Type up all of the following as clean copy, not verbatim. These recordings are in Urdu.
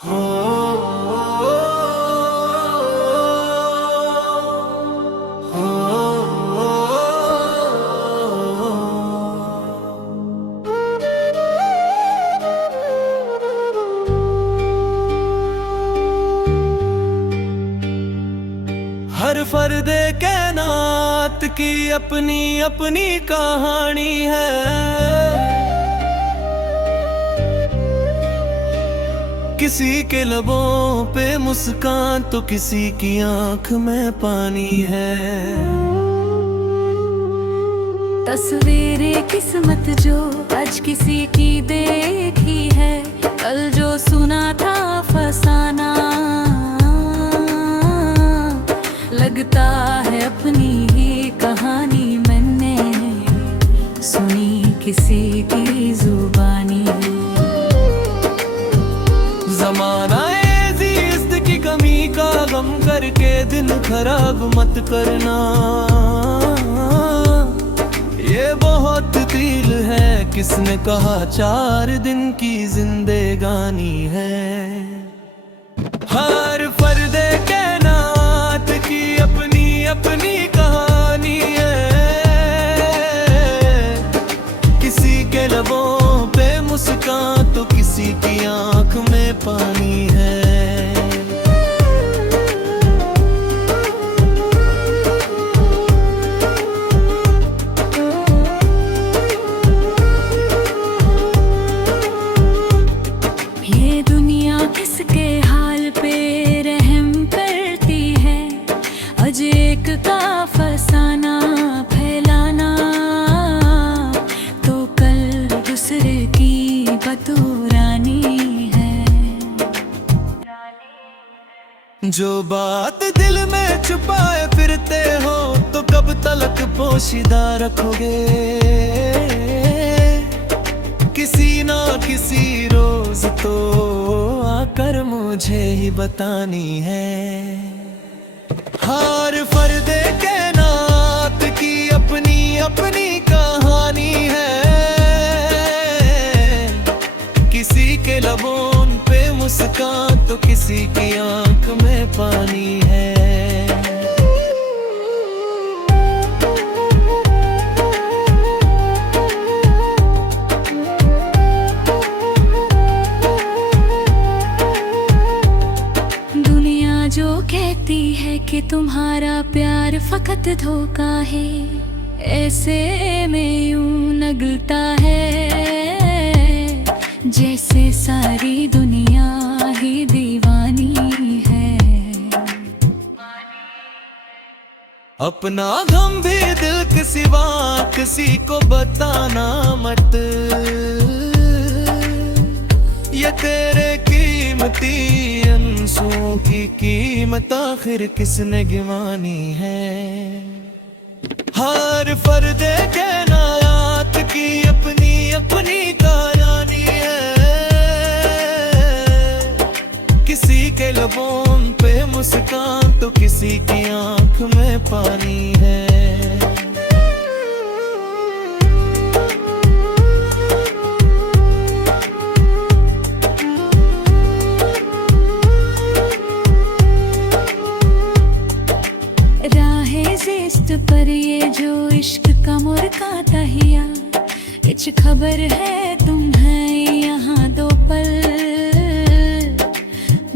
ہر فردے کائنات کی اپنی اپنی کہانی ہے، کسی کے لبوں پہ مسکان تو کسی کی آنکھ میں پانی ہے۔ تصویر قسمت جو آج کسی کی دیکھی ہے، کل جو سنا تھا فسانہ لگتا ہے اپنی ہی کہانی میں نے سنی کسی کی زبانی۔ زمانہ عزیز کی کمی کا غم کر کے دن خراب مت کرنا، یہ بہت دل ہے، کس نے کہا 4 دن کی زندگانی ہے۔ ہر فرد کائنات کی اپنی اپنی کہانی ہے، کسی کے لبوں پہ مسکان تو کسی کی آنکھ میں پانی ہے۔ یہ دنیا کس کے حال پہ رحم کرتی ہے، آج ایک کا فسانہ پھیلانا تو کل دوسرے کی بتورانی ہے۔ جو بات دل میں چھپائے پھرتے ہو تو کب تلک پوشیدہ رکھو گے، کسی نہ کسی روز تو آ کر مجھے ہی بتانی ہے۔ ہر فرد کائنات کی اپنی اپنی کہانی ہے، کسی کے لبوں پہ مسکان تو کسی کی آنکھ میں پانی ہے۔ دنیا جو کہتی ہے کہ تمہارا پیار فقط دھوکا ہے، ایسے میں یوں نگلتا ہے جیسے ساری دنیا ہی دیوانی ہے۔ اپنا غم بھی دل کے سوا کسی کو بتانا مت، یہ تیرے قیمتی انسوں کی قیمت آخر کس نے گنوانی ہے۔ ہر فرد کائنات کی اپنی اپنی کہانی ہے، کسی کے لبوں پہ مسکان تو کسی کی آنکھ میں پانی ہے۔ راہ زیست پر یہ جو عشق کا مرکا تہیا، کچھ خبر ہے تمہیں یہاں 2 پل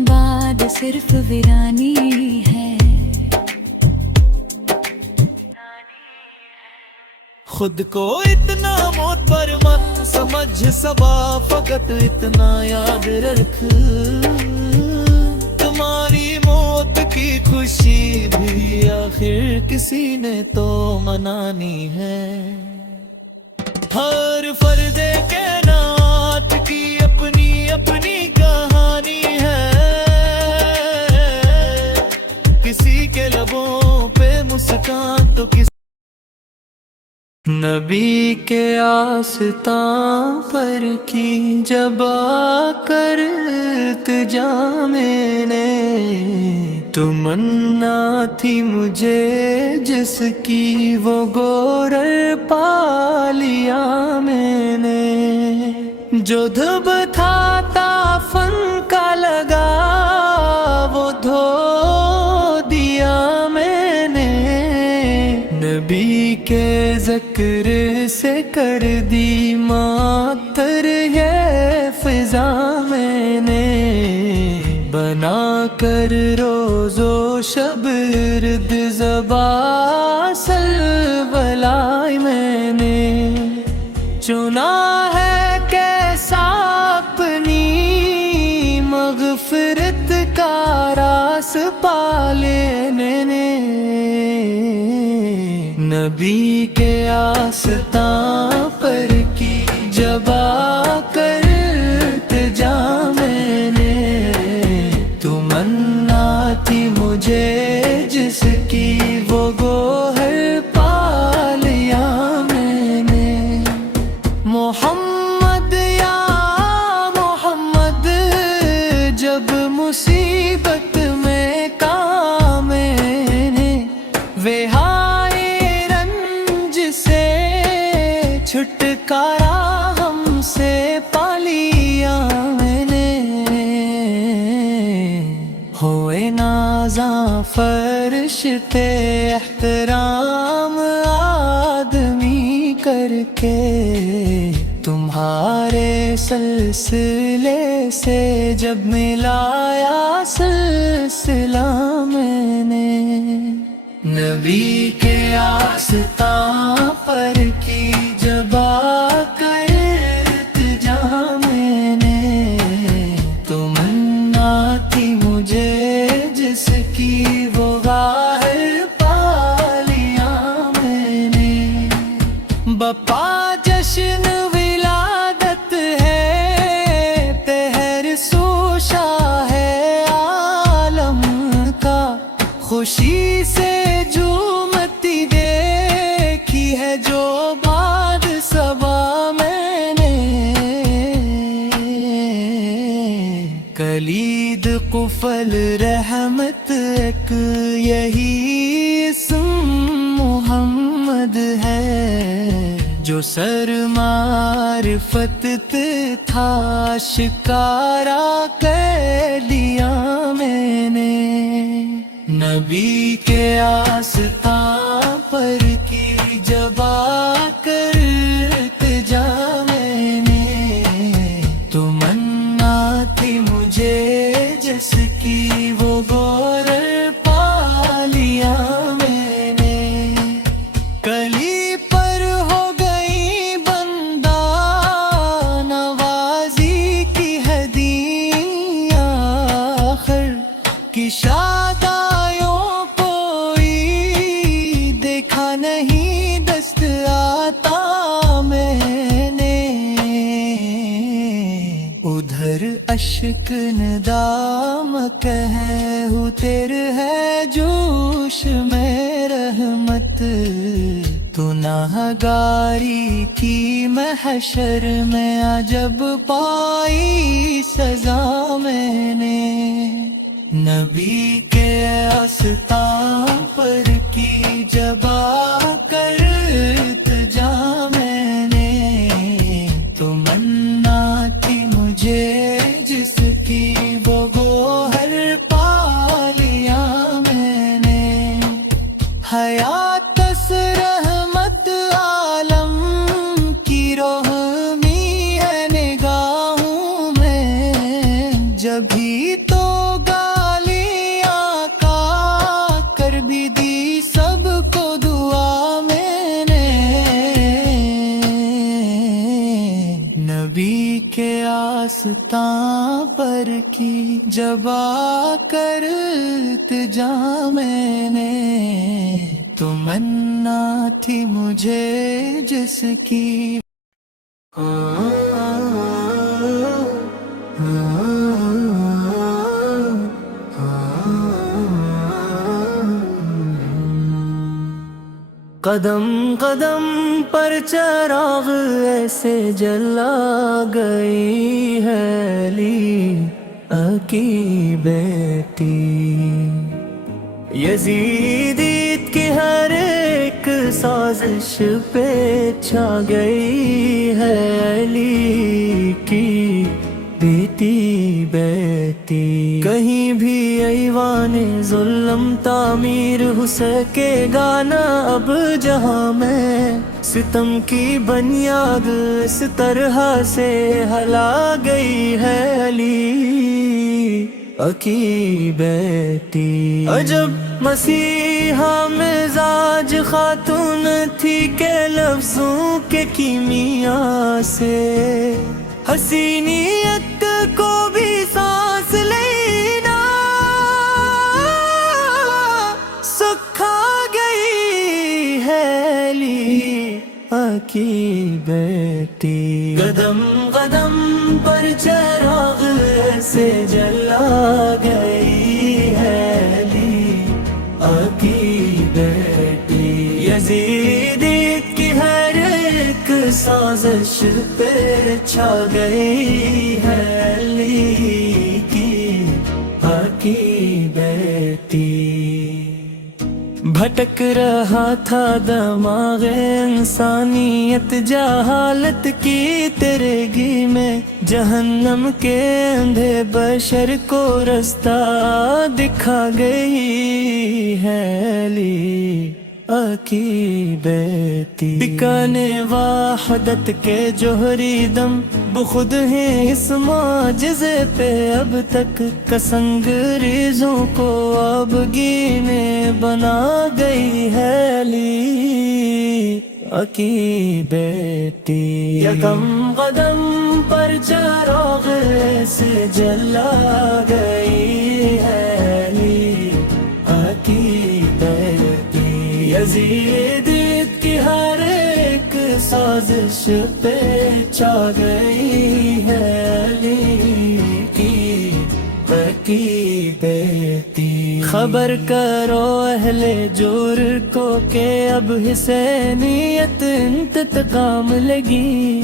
بعد صرف ویرانی ہے۔ خود کو اتنا موت پر مت سمجھ، صبا فقط اتنا یاد رکھ، تمہاری موت کی خوشی بھی آخر کسی نے تو منانی ہے۔ ہر فرد کائنات کی اپنی اپنی کہانی ہے، کسی کے لبوں پہ مسکان تو کسی نبی کے آستان پر کی جب آ کر التجا میں نے، تمنا تھی مجھے جس کی وہ گورر پا لیا میں نے، جو دھب تھا فن کا لگا ذکر سے کر دی معطر یہ فضا میں نے، بنا کر روز و شب ارد زباں سلولائی میں نے، چنا ہے کیسا اپنی مغفرت کا راس پا لینے نے، نبی کے آستاں پر کی جب آ کر التجا میں نے، تمنا تھی مجھے جس کی وہ گوہر پا لیا میں نے، محمد یا محمد جب مصیبت میں کام نے، وہائے رنج سے چھٹکارا ہم سے پا لیا میں نے، ہوئے نازاں فرش پہ احترام آدمی کر کے، تمہارے سلسلے سے جب ملایا سلسلہ میں نے، نبی کے آستاں پر کی جب آ کر التجا میں نے، تمنا تھی مجھے جس کی وہ غاہر پا لیا میں نے، بپا جشن ولادت ہے پہر سوشا ہے عالم کا، خوشی سے جھومتی دیکھی ہے جو بعد صبا میں نے، کلید قفل رحمت ایک یہی اسم محمد ہے، جو سر معرفت تھا شکارا کر دیا میں نے، نبی کے آستاں پر کی جب آ کر التجا میں نے، تمنا تھی مجھے جس کی وہ گورر پا لیا میں نے، کلی پر ہو گئی بندہ نوازی کی ہدیہ، آخر کی شادیوں کوئی دیکھا نہیں دست آتا میں نے، ادھر اشک ندام کہے ہو تیر ہے جوش میں رحمت، تو ناہگاری کی محشر میں عجب پائی سزا میں نے، نبی کے آستاں پر کی جب آ کر التجا میں نے، تمنا تھی مجھے جس کی وہ گوہر پا لیا میں نے، حیات اس رحمت عالم کی روحنی ہے نگاہوں میں، جبھی تو گالیاں کا کر بھی دی سب کو دعا میں نے، نبی کے آستاں پر کی جب آ کر التجا میں نے، تمنا تھی مجھے جس کی قدم قدم پر چراغ ایسے جلا گئی ہے علی کی بیٹی، یزیدیت کی ہر ایک سازش پہ چھا گئی ہے علی کی بیٹی بیٹی، کہیں بھی ایوان ظلم تعمیر ہو سکے گا نہ اب جہاں میں، ستم کی بنیاد اس طرح سے ہلا گئی ہے علی کی بیٹی۔ عجب مسیحا مزاج خاتون تھی کہ لفظوں کے کیمیا سے حسینیت کو بھی سانس لینا سکھا گئی ہے علی کی بیٹی۔ قدم قدم پر چراغ سے جلا گئی ہے علی کی بیٹی۔ یزیدیت کی ہر ایک سازش پہ چھا گئی ہے علی کی بیٹی۔ بھٹک رہا تھا دماغ انسانیت جہالت کی تیرگی میں، جہنم کے اندھے بشر کو رستہ دکھا گئی ہے علی کی بیٹی۔ بکانے وحدت کے جوہری دم بخود ہیں اس معجزے پہ اب تک، کسنگ ریزوں کو اب گینے بنا گئی ہے علی کی بیٹی۔ یکم قدم پر چراغ سے جلا گئی ہے علی کی بیٹی۔ یزیدیت کی ہر ایک سازش پہ چھا گئی ہے علی کی بیٹی۔ خبر کرو اہل جور کو کہ اب حسینیت انتقام لگی،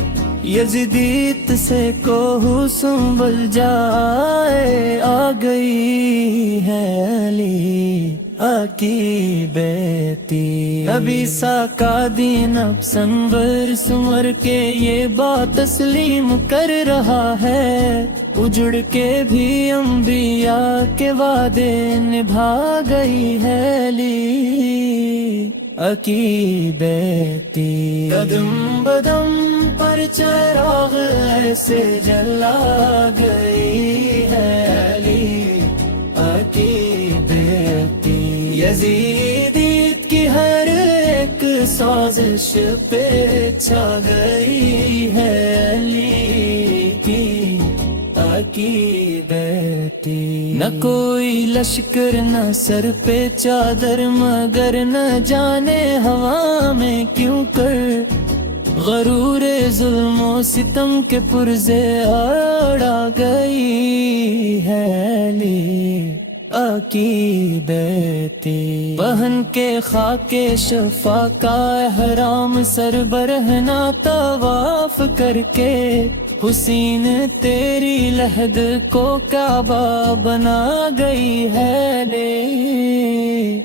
یزیدیت سے کوہ سنبل جائے آ گئی ہے علی کی بیٹی۔ ابھی سا کا دین اب سنور سمر کے یہ بات تسلیم کر رہا ہے، اجڑ کے بھی انبیاء کے وعدے نبھا گئی ہے علی کی بیٹی۔ قدم قدم پر چراغ ایسے جلا گئی ہے علی کی بیٹی۔ یزیدیت کی ہر ایک سازش پہ چھا گئی ہے علی کی بیٹی۔ نہ کوئی لشکر نہ سر پہ چادر، مگر نہ جانے ہوا میں کیوں کر غرور ظلم و ستم کے پرزے اڑا گئی ہے علی کی بیٹی۔ بہن کے خاک شفا کا احرام سر برہنا طواف کر کے، حسین تیری لحد کو کعبہ بنا گئی ہے علی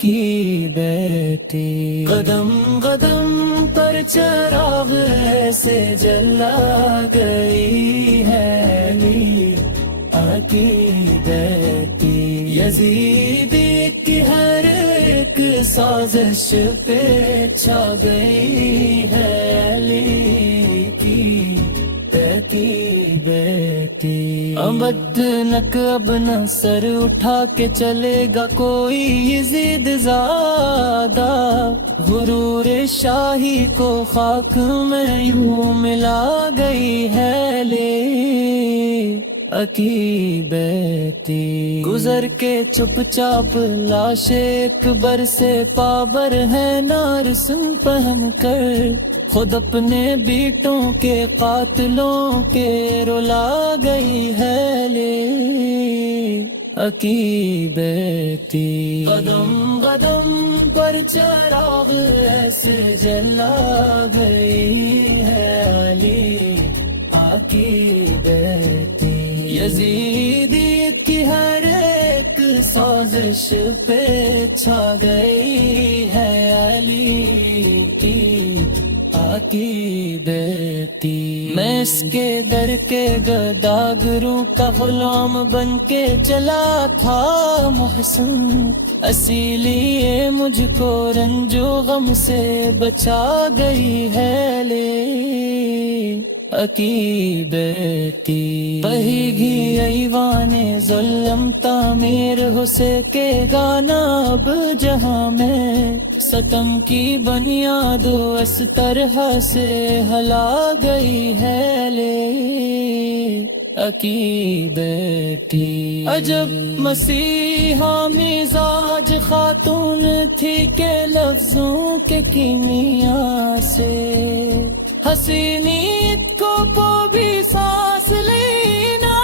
کی بیٹی۔ قدم قدم پر چراغ ایسے جلا گئی ہے علی کی بیٹی۔ یزیدیت کی ہر ایک سازش پہ چھا گئی ہے علی کی بیٹی۔ ابد نک اب نہ سر اٹھا کے چلے گا کوئی یزید زادہ، غرور شاہی کو خاک میں یوں ملا گئی ہے علی کی بیٹی۔ گزر کے چپ چاپ لاش اکبر سے پابر ہے نار سن پہن کر، خود اپنے بیٹوں کے قاتلوں کے رلا گئی ہے علی کی بیٹی۔ قدم قدم پر چراغ ایسے جلا گئی ہے علی کی بیٹی۔ یزیدیت کی ہر ایک سازش پہ چھا گئی ہے علی کی عقیدتی میں اس کے در کے گداگروں کا غلام بن کے چلا تھا محسن اسی لیے مجھ کو رنج و غم سے بچا گئی ہے لے عقیدتی بہیگی ایوان ظلم تعمیر ہو سکے گانا اب جہاں میں ستم کی بنیاد اس طرح سے ہلا گئی ہے لے عقیدتی عجب مسیحا مزاج خاتون تھی کہ لفظوں کے کیمیا سے حسینیت کو بھی سانس لینا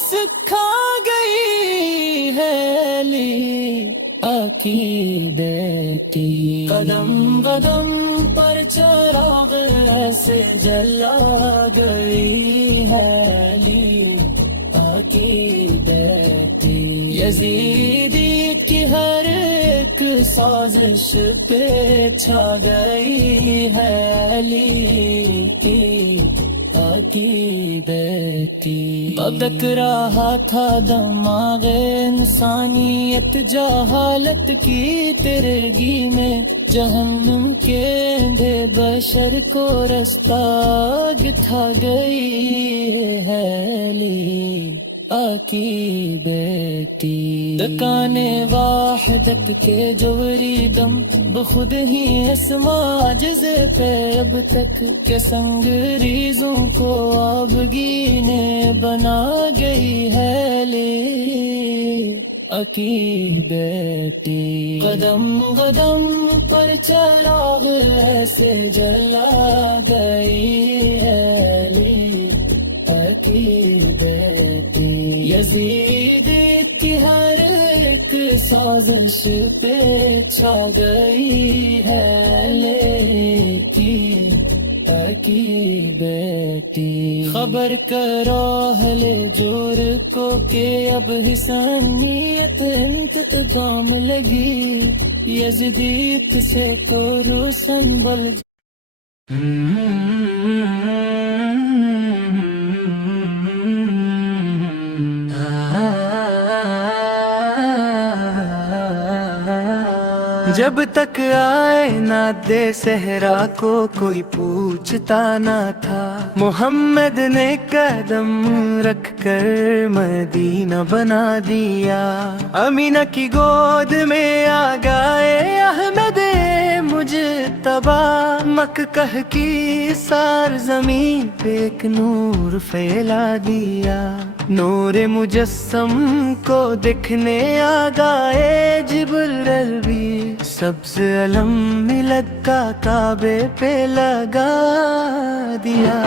سکھا گئی ہے لی عقیدتی قدم قدم پر چراغ ایسے جلا گئی ہے لی عقیدتی یزیدی کی ہر ایک سازش پہ چھا گئی ہے علی کی عقیدتی ببک رہا تھا دماغ انسانیت جہالت کی تیرگی میں جہنم کے اندھے بشر کو رستہ دکھا گئی ہے علی عقیدتی دکان واحدت کے جوری دم بخود ہی اسماجز پہ اب تک کے سنگ ریزوں کو آبگینے بنا گئی ہے لے عقیدتی قدم قدم پر چراغ ایسے جلا گئی ہے لے عقیدتی یزید کی ہر ایک سازش پہ چھا گئی ہے لیکی عقیدتی خبر کرو اہل جور کو کہ اب حسینیت انتقام لگی یزیدیت سے کرو سنبھل جب تک آئے نہ دے صحرا کو کوئی پوچھتا نہ تھا محمد نے قدم رکھ کر مدینہ بنا دیا امینہ کی گود میں آ گئے احمد مجتبی مکہ کی سار زمین پہ ایک نور پھیلا دیا نور مجسم کو دیکھنے آ گئے جبریل بھی سبز علم ملت کا کعبے پہ لگا دیا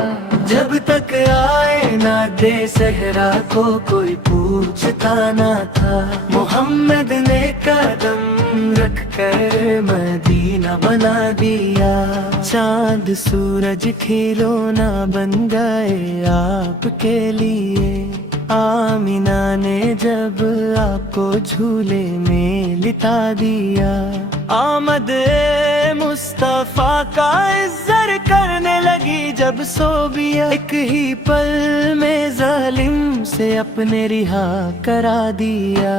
جب تک آئے نہ دے صحرا کو کوئی پوچھتا نہ تھا محمد نے قدم رکھ کر مدینہ بنا دیا چاند سورج کھلونا بن گئے آپ کے لیے آمینہ نے جب آپ کو جھولے میں لٹا دیا آمد مصطفیٰ کا عزر کرنے لگی جب سو گیا ایک ہی پل میں ظالم سے اپنے رہا کرا دیا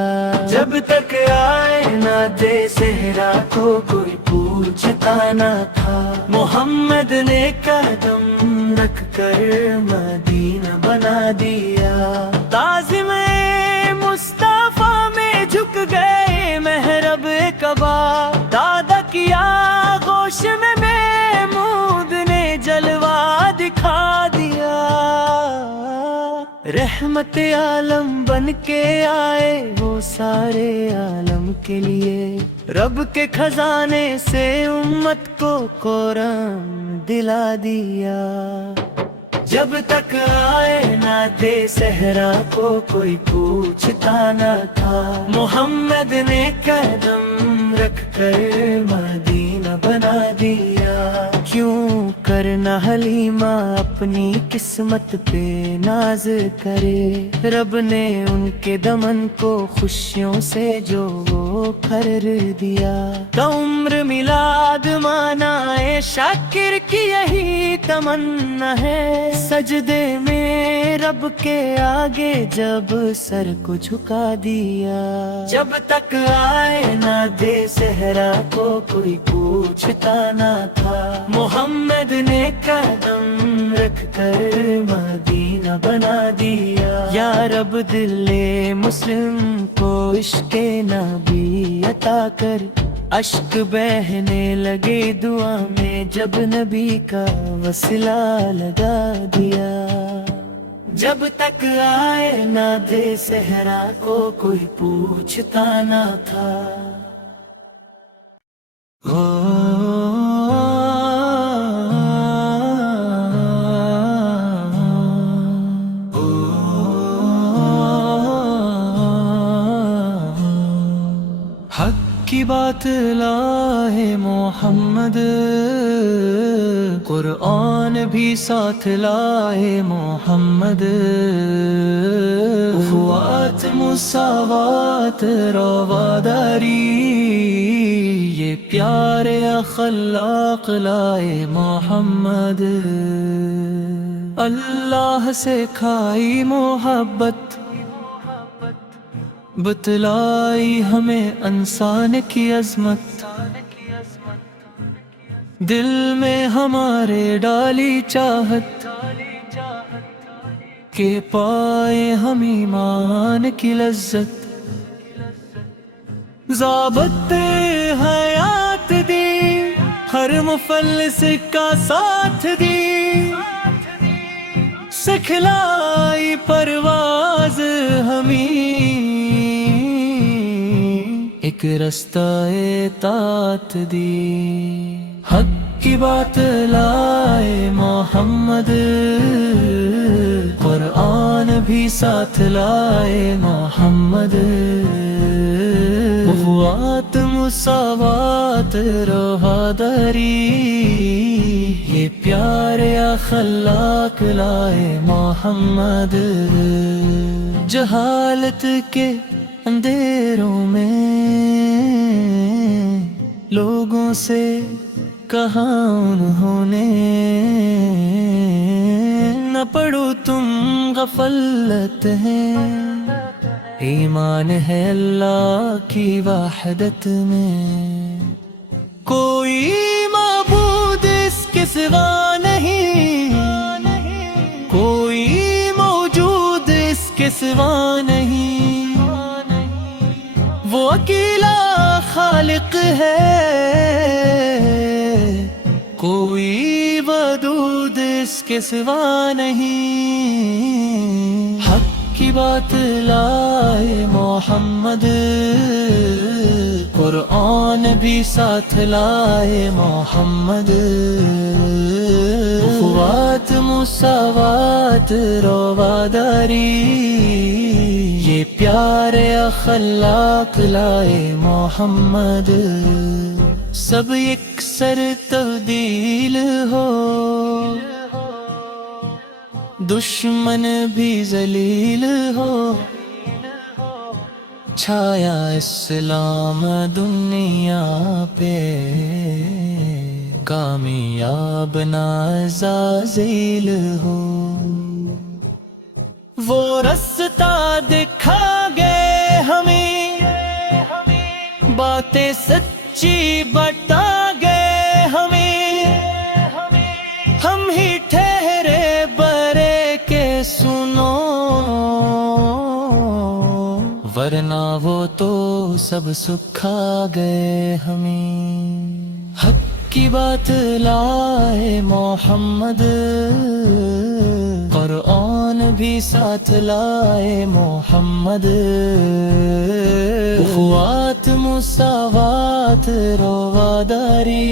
جب تک آئے نہ دے صحرا کو کوئی پوچھتا نہ تھا محمد نے قدم رکھ کر مدینہ بنا دیا تعظیم مصطفیٰ میں جھک گئے محراب کعبہ دادا کیا گوش میں محمود نے جلوہ دکھا دیا رحمت عالم بن کے آئے وہ سارے عالم کے لیے رب کے خزانے سے امت کو قرآن دلا دیا جب تک آئے نہ دے صحرا کو کوئی پوچھتا نہ تھا محمد نے قدم رکھ کر مدینہ بنا دیا کیوں کرنا حلیمہ اپنی قسمت پہ ناز کرے، رب نے ان کے دمن کو خوشیوں سے جو وہ بھر دیا۔ کا عمر میلاد منائے شاکر کی یہی تمنا ہے، سجدے میں رب کے آگے جب سر کو جھکا دیا۔ جب تک آئے نہ دے صحرا کو کوئی پوچھتا نہ تھا، محمد نے قدم رکھ کر مدینہ بنا دیا۔ یا رب دل مسلم کو عشق نبی عطا کر، اشک بہنے لگے دعا میں جب نبی کا وسیلہ لگا دیا۔ جب تک آئے نہ دے صحرا کو کوئی پوچھتا نہ تھا۔ حق کی بات لائے محمد، قرآن بھی ساتھ لائے محمد، اخوات مساوات رواداری یہ پیارے اخلاق لائے محمد۔ اللہ سے کھائی محبت، بتلائی ہمیں انسان کی عظمت، دل میں ہمارے ڈالی چاہت کہ پائے ہم ایمان کی لذت۔ ضابط حیات دی، ہر مفلس کا ساتھ دی، سکھلائی پرواز ہمیں، ایک رستہ اطاعت دی۔ حق کی بات لائے محمد، قرآن بھی ساتھ لائے محمد، اخوات مساوات رواداری یہ پیارے اخلاق لائے محمد۔ جہالت کے اندھیروں میں لوگوں سے کہا انہوں نے، نہ پڑھو تم غفلت ہے، ایمان ہے اللہ کی وحدت میں، کوئی معبود اس کے سوا نہیں، کوئی موجود اس کے سوا نہیں، وہ اکیلا خالق ہے، کوئی ودود اس کے سوا نہیں۔ حق کی بات لائے محمد، قرآن بھی ساتھ لائے محمد، اخوات مساوات رواداری یہ پیارے اخلاق لائے محمد۔ سب یکسر تبدیل ہو، دشمن بھی ذلیل ہو، چھایا اسلام دنیا پہ، کامیاب نازیل ہو۔ وہ رستہ دکھا گئے ہمیں، باتیں سچی بتا گئے ہمیں، ہم ہی ٹھہرے برے کے سنو، ورنہ وہ تو سب سکھا گئے ہمیں۔ حق کی بات لائے محمد، قرآن بھی ساتھ لائے محمد، اخوات مساوات رواداری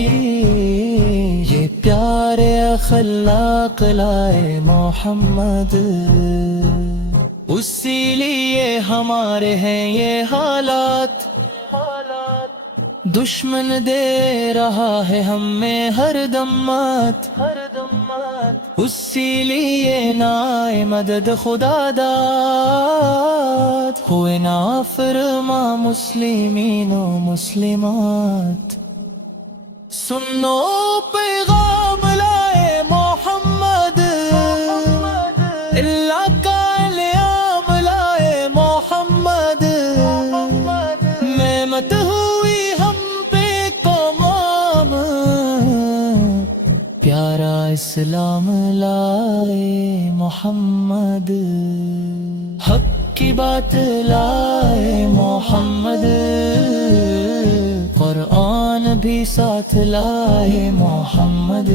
یہ پیارے اخلاق لائے محمد۔ اسی لیے ہمارے ہیں یہ حالات، دشمن دے رہا ہے ہمیں ہر دم مات، اسی لیے نائے مدد خدا داد، ہوئے نافرما مسلمین و مسلمات۔ سنو پیغام لائے محمد، اللہ کا الیام لائے محمد، نعمت ہوئی ہم پہ تمام، پیارا اسلام لائے محمد، حق کی بات لائے محمد، قرآن بھی ساتھ لائے محمد،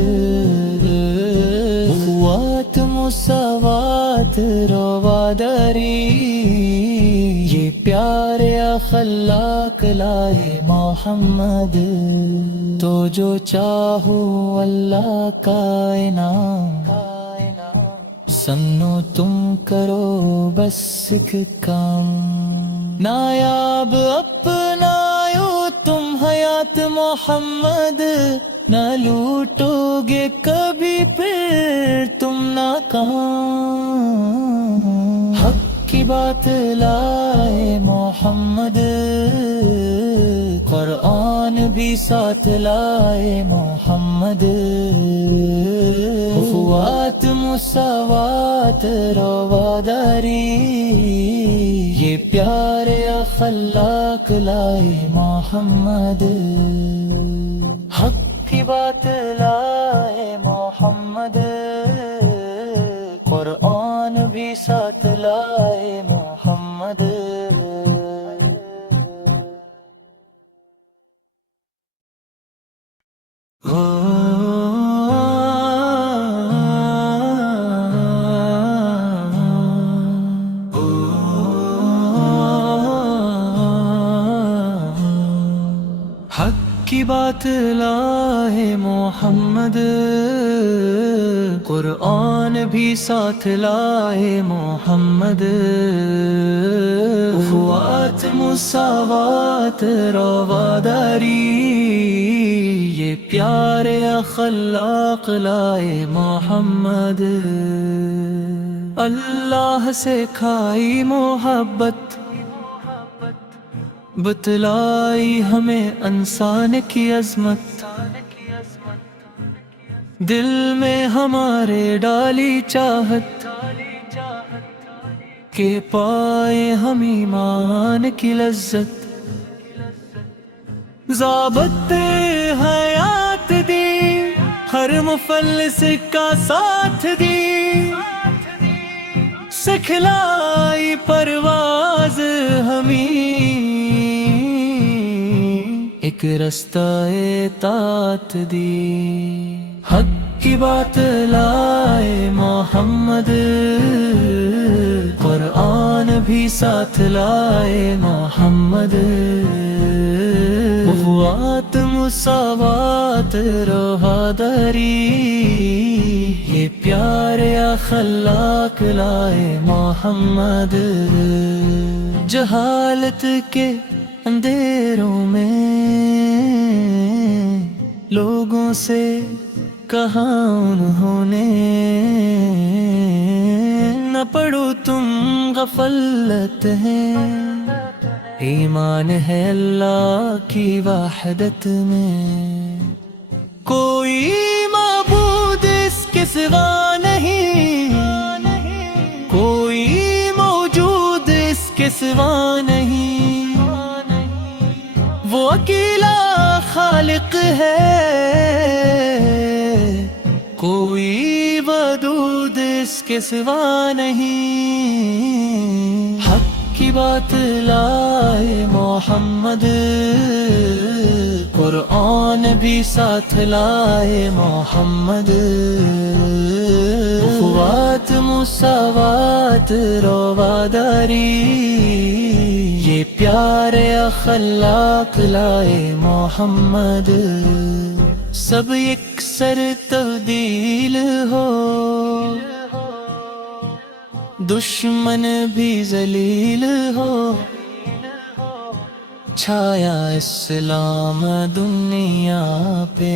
اخوات مساوات رواداری، یہ پیارے اخلاق لائے محمد، تو جو چاہو اللہ کا انعام، سنو تم کرو بس ایک کام، نایاب اپنایو تم حیات محمد، نہ لوٹو گے کبھی پھر تم ناکام، حق کی بات لائے محمد، قرآن بھی ساتھ لائے محمد، اخوات مساوات رواداری، یہ پیارے اخلاق لائے محمد، حق کی بات لائے محمد، قرآن بھی ساتھ لائے محمد۔ حق کی بات لائے محمد، قرآن بھی ساتھ لائے محمد، اخوات مساوات رواداری، یہ پیارے اخلاق لائے محمد، اللہ سے کھائی محبت، بتلائی ہمیں انسان کی عظمت، دل میں ہمارے ڈالی چاہت، کہ پائے ہم ایمان کی لذت، ضابط حیات دی، ہر مفلس کا ساتھ دی، سکھلائی پرواز ہمیں، ایک رستہ اطاعت دی، حق کی بات لائے محمد، قرآن بھی ساتھ لائے محمد، اخوات مساوات رواداری، یہ پیارے اخلاق لائے محمد، جہالت کے اندھیروں میں لوگوں سے کہا انہوں نے، نہ پڑھو تم غفلت ہے، ایمان ہے اللہ کی وحدت میں، کوئی معبود اس کے سوا نہیں، کوئی موجود اس کے سوا نہیں، وہ اکیلا خالق ہے، کوئی ودود اس کے سوا نہیں، حق کی بات لائے محمد، قرآن بھی ساتھ لائے محمد، اخوات مساوات رواداری، یہ پیارے اخلاق لائے محمد، سب یکسر تبدیل ہو، دشمن بھی ذلیل ہو، چھایا اسلام دنیا پہ،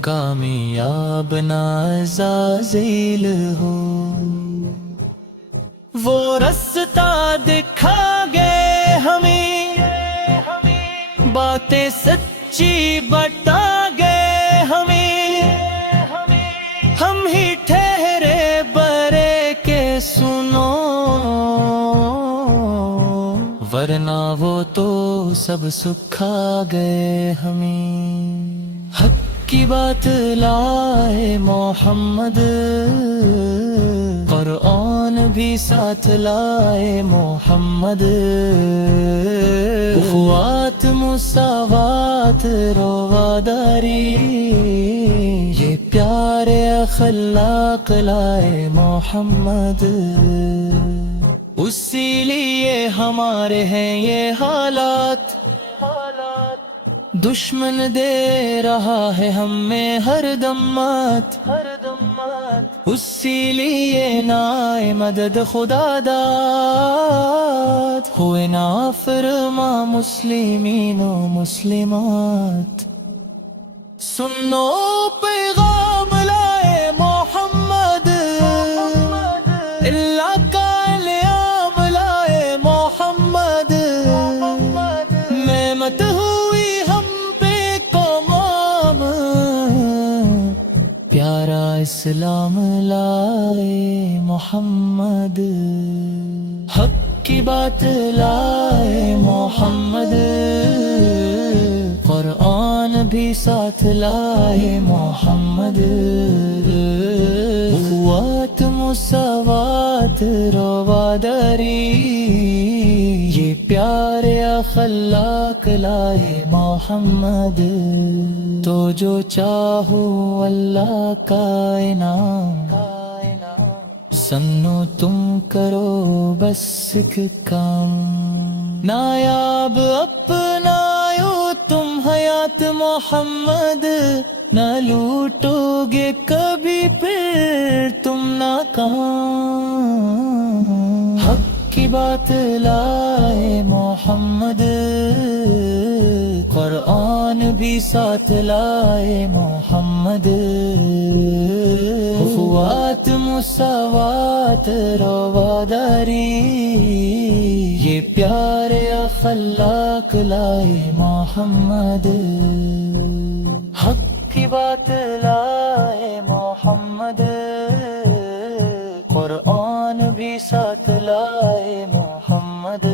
کامیاب نہ عزازیل ہو۔ وہ رستہ دکھا گئے ہمیں، باتیں سچی بتا گئے ہمیں، ہم ہی ٹھہرے برے کے سنو، ورنہ وہ تو سب سکھا گئے ہمیں۔ حق کی بات لائے محمد، قرآن بھی ساتھ لائے محمد، اخوات مساوات رواداری، یہ پیارے اخلاق لائے محمد، اسی لیے ہمارے ہیں یہ حالات، دشمن دے رہا ہے ہمیں ہر دم مات، اسی لیے نائے مدد خدا داد، ہوئے نافرما مسلمین و مسلمات۔ سنو پیغام لائے محمد، اللہ کا الیام لائے محمد، نعمت ہوئی ہم پہ تمام، پیارا اسلام لائے محمد، حق کی بات لائے محمد، قرآن بھی ساتھ لائے محمد، اخوات مساوات رواداری، یہ پیارے اخلاق لائے محمد، تو جو چاہو اللہ کا انعام، سنو تم کرو بس ایک کام، نایاب اپنایو تم حیات محمد، نہ لوٹو گے کبھی پھر تم ناکام، حق کی بات لائے محمد، قرآن بھی ساتھ لائے محمد، اخوات مساوات رواداری، یہ پیارے اخلاق لائے محمد، حق کی بات لائے محمد، قرآن بھی ساتھ لائے محمد۔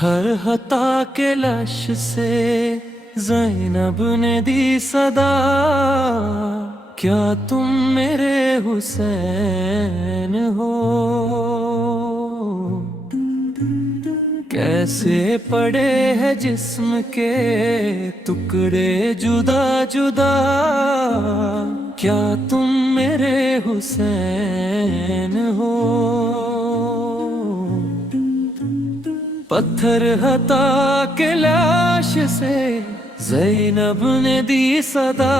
پتھر ہتا کے لش سے زینب نے دی صدا، کیا تم میرے حسین ہو؟ کیسے پڑے ہیں جسم کے ٹکڑے جدا جدا، کیا تم میرے حسین ہو؟ پتھر ہتا کے لاش سے زینب نے دی صدا،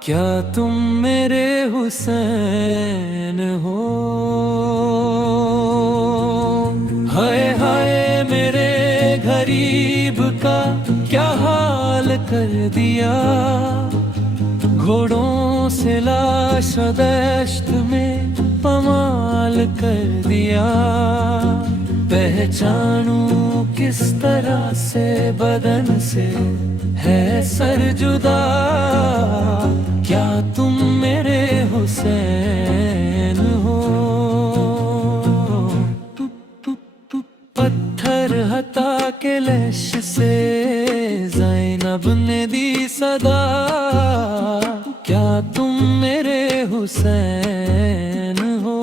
کیا تم میرے حسین ہو؟ ہائے ہائے میرے غریب کا کیا حال کر دیا، گھوڑوں سے لاش دشت میں پمال کر دیا، پہچانوں کس طرح سے بدن سے ہے سر جدا، کیا تم میرے حسین ہو؟ پتھر ہتا کے لش سے زینب نے دی صدا، کیا تم میرے حسین ہو؟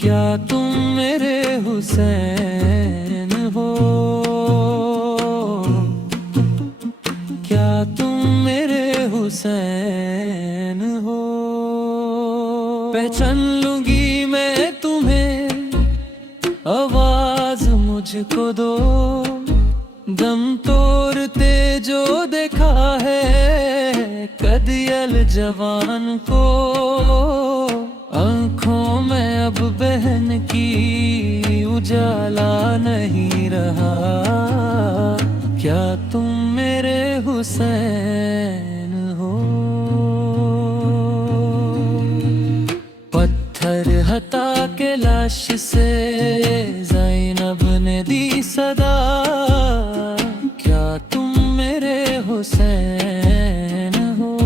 کیا تم میرے حسین ہو؟ کیا تم میرے حسین ہو؟ پہچان لوں گی میں تمہیں، آواز مجھ کو دو، دم توڑتے جو دیکھا ہے قدیل جوان کو، آنکھوں میں اب بہن کی اجالا نہیں رہا، کیا تم میرے حسین ہو؟ پتھر ہتا کے لاش سے زینب نے دی صدا، کیا تم میرے حسین ہو؟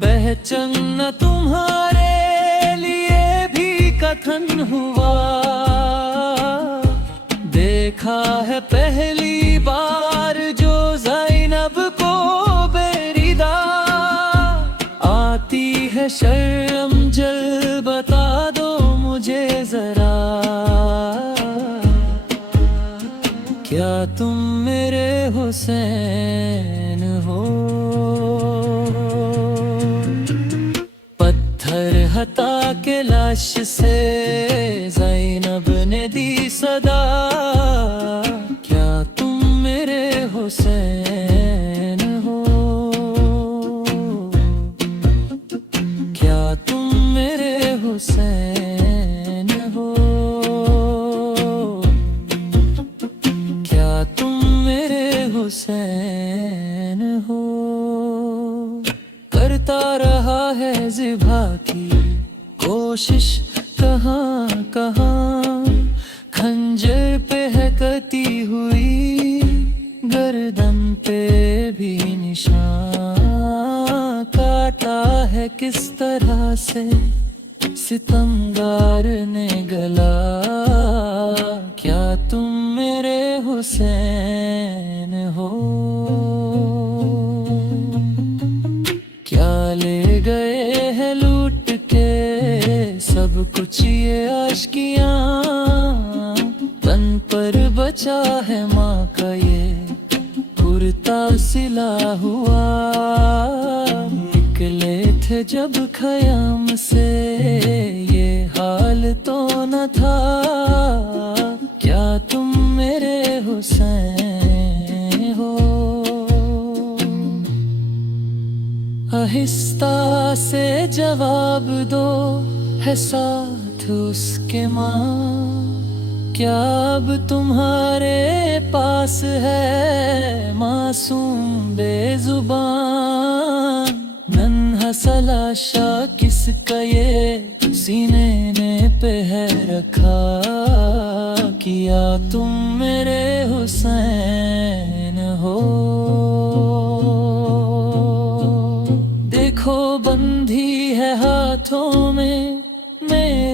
پہچان تمہارے لیے بھی کتھن ہوا، دیکھا ہے پہلی بار جو زینب کو بیریدا، آتی ہے شرم جل بتا دو مجھے ذرا، کیا تم میرے حسین ہو؟ پتھر ہتا کے لاش سے زینب نے دی صدا، کیا تم میرے حسین ہو؟ کیا تم میرے حسین ہو؟ کیا تم میرے حسین ہو؟ کرتا رہا ہے ذبح کی کوشش کہاں کہاں، خنجر پہ ہے کٹی ہوئی گردن پہ بھی نشان، کاٹا ہے کس طرح سے ستمگار نے گلا، کیا تم میرے حسین ہو؟ کیا لے گئے ہیں لوٹ کے سب کچھ یہ عاشقیاں، تن پر بچا ہے ماں کا یہ کرتا سلا ہوا، نکلے تھے جب خیام سے یہ حال تو نہ تھا، کیا تم میرے حسین ہو؟ آہستہ سے جواب دو ہے ساتھ اس کے ماں، کیا اب تمہارے پاس ہے معصوم بے زبان، ننھا سا لاشا کس کا یہ سینے نے پہ ہے رکھا، کیا تم میرے حسین ہو؟ دیکھو بندھی ہے ہاتھوں میں میرے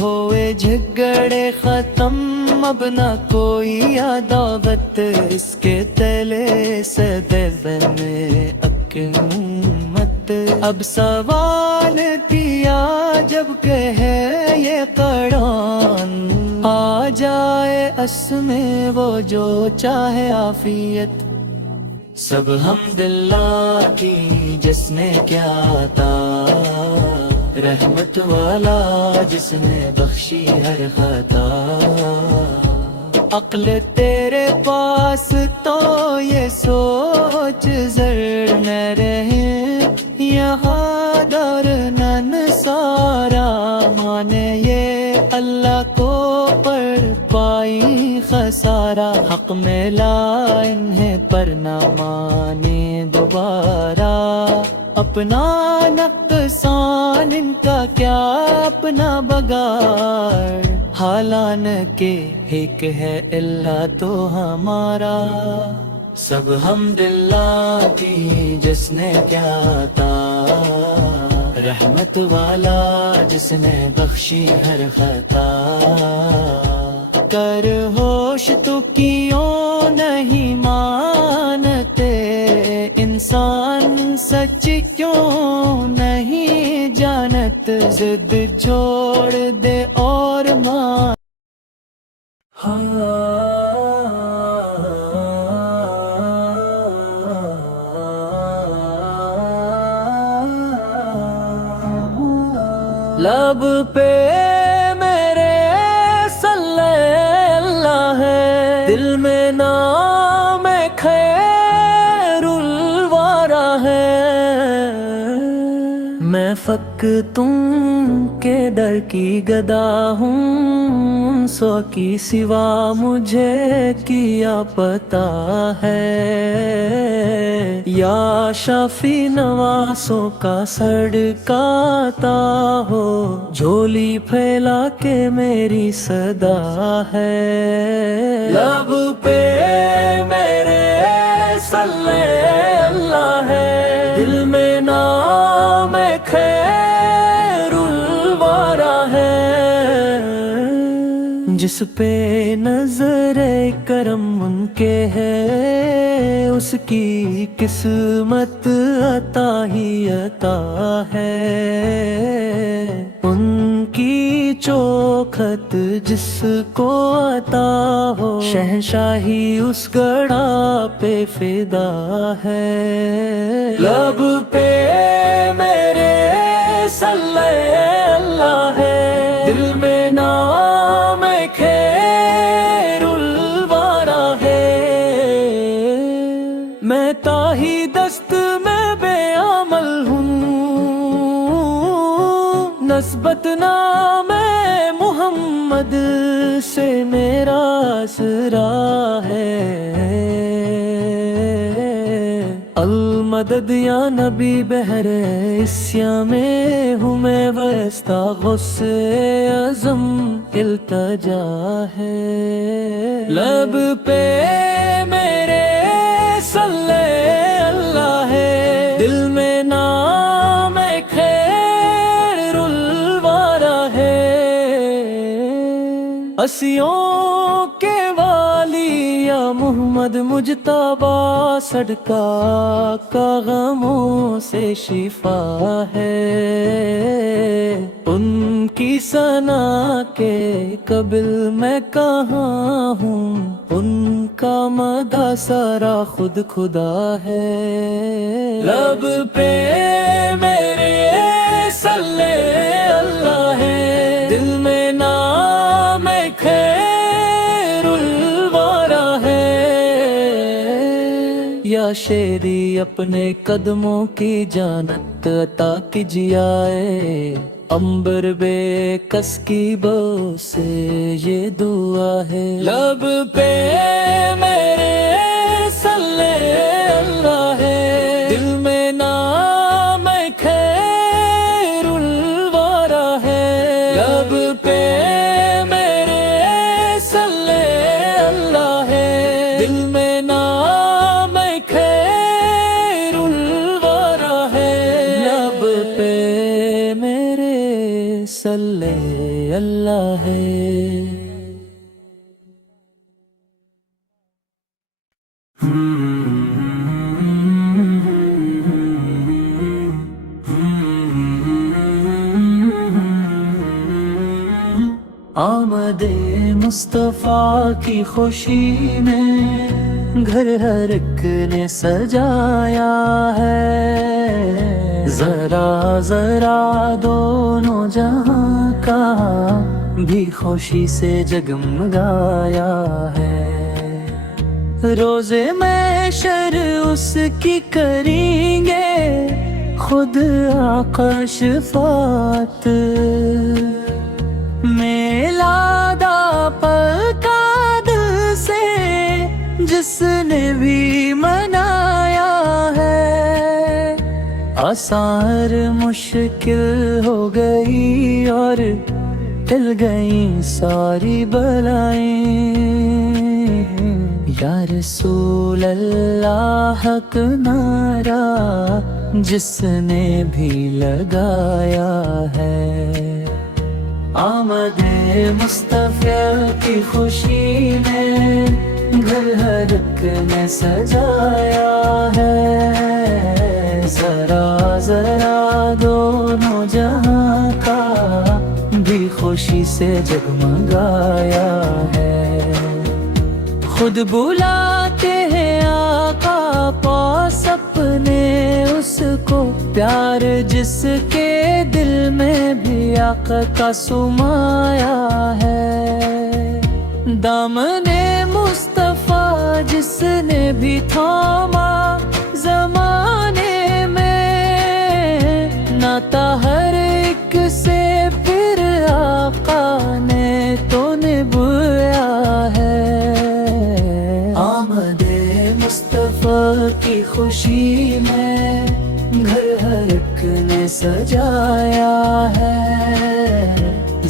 ہوئے جھگڑے ختم اب نہ کوئی عداوت اس کے تلے سے دے میں مت اب سوال کیا جب کہ ہے یہ قرآن آ جائے اس میں وہ جو چاہے عافیت سب حمدللہ کی جس نے کیا عطا رحمت والا جس نے بخشی ہر خطا عقل تیرے پاس تو یہ سوچ زر میں رہے یہاں در نن سارا مانے یہ اللہ کو پر پائی خسارہ حق میں لا انہیں پر نہ مانے دوبارہ اپنا نقصان ان کا کیا اپنا بگاڑ حالان کے ایک ہے اللہ تو ہمارا سب حمدللہ کی جس نے کیا عطا رحمت والا جس نے بخشی ہر خطا کر ہوش تو کیوں نہیں مانتے انسان سچ کیوں نہیں جانت ضد چھوڑ دے اور مان لب پہ میرے صلی اللہ ہے دل میں نام خیر الورا ہے میں فک تم کے در کی گدا ہوں سو کی سوا مجھے کیا پتا ہے یا شافی نواسوں کا سڑکاتا ہو جھولی پھیلا کے میری صدا ہے لب پہ میرے صلی اللہ ہے دل میں نام خیر الورا ہے جس پہ نظر کرم ان کے ہے اس کی قسمت عطا ہی عطا ہے ان کی چوکھٹ جس کو عطا ہو شہنشاہی اس گڑھا پہ فدا ہے لب پہ میرے صلی اللہ ہے دل میں نام خیر الورا ہے میں تاہی دست میں بے عمل ہوں نسبت نام محمد سے میرا اسرا ہے المدد یا نبی بہر اسیا میں ہوں میں وسطہ غصے عظم التجا ہے لب پہ میرے صلی اللہ ہے دل میں نام خیر الورا ہے اسیوں کے والی یا محمد مجتبی صدقہ کا غموں سے شفا ہے ان کی ثنا کے قبل میں کہاں ہوں ان کا مدح سارا خود خدا ہے لب پہ میرے صلی اللہ ہے دل میں نام خیر الورا ہے یا شیری اپنے قدموں کی جانت عطا کیجیے امبر بے کس کی بو سے یہ دعا ہے لب پہ میرے صلی اللہ ہے دل میں نام خیر الورا ہے لب پہ میرے صلی اللہ ہے دل میں نام خیر الورا ہے لب پہ میرے مصطفیٰ کی خوشی میں گھر ہر ایک نے سجایا ہے، ذرا ذرا دونوں جہاں کا بھی خوشی سے جگمگایا ہے۔ روزے محشر اس کی کریں گے خود آقا شفاعت، میلاد پکا دل سے جس نے بھی منایا ہے، آسان مشکل ہو گئی اور ٹل گئیں ساری بلائیں، یا رسول اللہ حق نعرہ جس نے بھی لگایا ہے، آمد مصطفیٰ کی خوشی میں گھر ہر ایک نے سجایا ہے، ذرا ذرا دونوں جہاں کا بھی خوشی سے جگمگایا ہے۔ خود بلاتے ہیں آقا پاس اپنے اس کو، پیار جس کے دل میں بھی آقا کا سمایا ہے، دامن مصطفیٰ جس نے بھی تھاما زمانے میں، ناتا ہر ایک سے پھر آقا نے تو نبھایا ہے، آمد مصطفیٰ کی خوشی میں گھر ہر ایک نے سجایا ہے،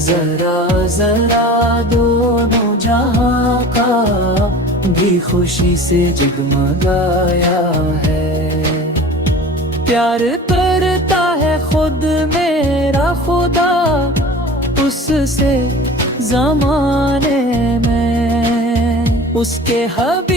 ذرا ذرا دونوں جہاں کا بھی خوشی سے جگمگایا ہے، پیار کرتا ہے خود میرا خدا اس سے زمانے میں، اس کے حبیب